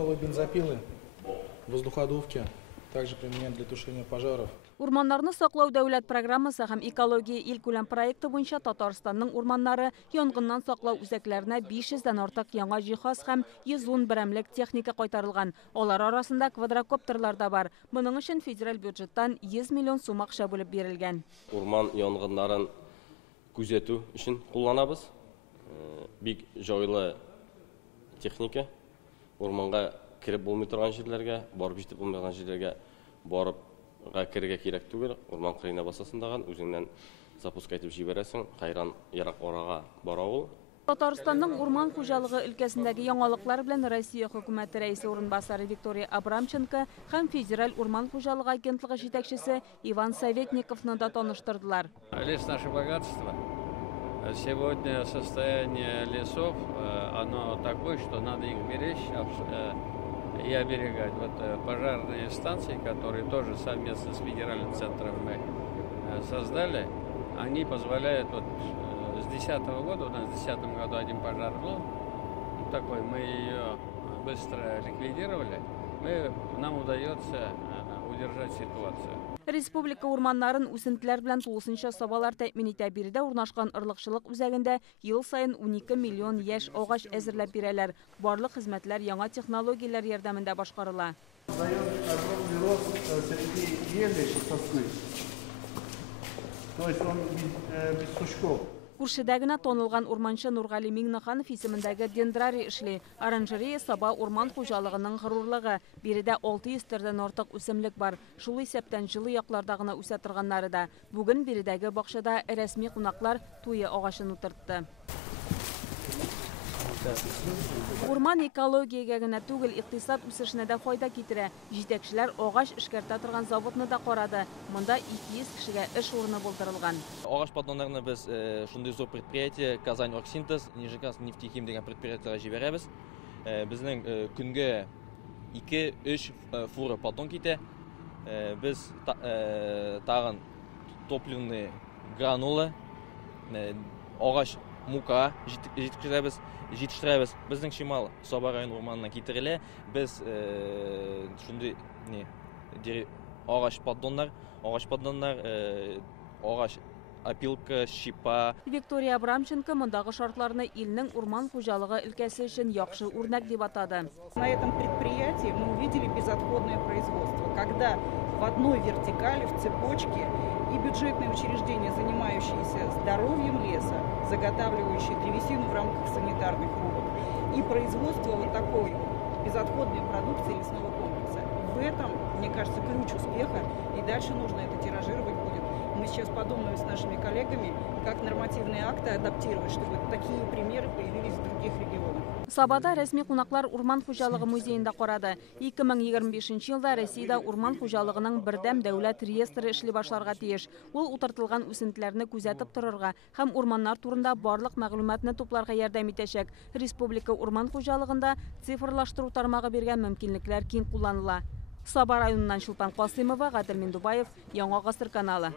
Новые бензопилы, воздуходувки также применяют для тушения пожаров. Урманнарны саклау дәүләт программасы һәм экология ил күләм проекты буенча Татарстанның урманнары янгыннан саклау үзәкләренә 500-дән артык яңа җиһаз һәм 110 берәмлек техника кайтарылган. Алар арасында квадрокоптерлар да бар. Моның өчен федераль бюджеттан 100 миллион сум акча бүлеп бирелгән. Урман янгыннарын күзәтү өчен кулланабыз. Бик җайлы техника. Урманга кирип булмый торган җирләргә, барып җитеп булмаган җирләргә барып кирергә кирәк түгел. Урман кырыена басасындаган үзеңнән запуск итеп җибәрәсең, кайран ярак арага бара ул. Татарстанның урман хуҗалыгы өлкәсендәге яңалыклар белән Россия хөкүмәте рәисе урынбасары Виктория Абрамченко һәм федераль урман хуҗалыгы агентлыгы җитәкчесе Иван Советниковны да таныштырдылар. Лес — наше богатство. Сегодня состояние лесов, оно такое, что надо их беречь и оберегать. Вот пожарные станции, которые тоже совместно с федеральным центром мы создали, они позволяют, вот с 2010 года, у нас в 2010 году один пожар был, такой, мы ее быстро ликвидировали, нам удается удержать ситуацию. Республика урманнарын үсентеләр белән тулысынча сабалар тәэмин итә. Биредә урнашкан ырлыкчылык үзәгендә ел сайын 12 миллион яшь агач әзерләп бирәләр. Барлык хезмәтләр яңа технологияләр ярдәмендә башкарыла. Күршедә генә танылган урманчы Нургали Миңнеханов исемендәге дендрарий эшли. Оранжерея Саба урман хуҗалыгының горурлыгы. Биредә 600 төрдән артык үсемлек бар. Шул исәптән җылы якларда гына үсә торганнары да. Бүген биредәге бакчада рәсми кунаклар туе агачын утыртты. Урман экологиягә генә түгел, икътисад үсешенә дә файда китерә. Җитәкчеләр агач эшкәртә торган заводны да карады. Монда 200 кешегә эш урыны булдырылган. Агач поддоннарны без шундый зур предприятие Казань Оргсинтез, Нижегородск нефтехим дигән предприятиегә җибәрәбез. Безнең көнгә 2-3 фура поддон китә. Без тагын топливный гранула, агач мука җитештерәбез. Безнең чимал Саба район урманына китерелә. Без шундый агач поддоннар, агач опилка, щипа. Виктория Абрамченко мондагы шартларны илнең урман хуҗалыгы өлкәсе өчен яхшы үрнәк дип атады. На этом предприятии мы увидели безотходное производство, когда в одной вертикали, в цепочке и бюджетные учреждения, занимающиеся здоровьем леса, заготавливающие древесину в рамках санитарных рубок, и производство вот такой безотходной продукции лесного комплекса. В этом, мне кажется, ключ успеха, и дальше нужно это тиражировать будет. Мы сейчас подумаем с нашими коллегами, как нормативные акты адаптировать, чтобы такие примеры появились в других регионах. Сабада рәсми кунаклар урман хуҗалыгы музеенда карады. 2025 елда Россиядә урман хуҗалыгының бердәм дәүләт реестры эшли башларга тиеш. Ул утыртылган үсентеләрне күзәтеп торырга һәм урманнар турында барлык мәгълүматны тупларга ярдәм итәчәк. Республика урман хуҗалыгында цифрлаштыру тармагы биргән мөмкинлекләр киң кулланыла. Саба районыннан Чулпан Касыймова, Гадел Миндубаев, Яңа Гасыр каналы.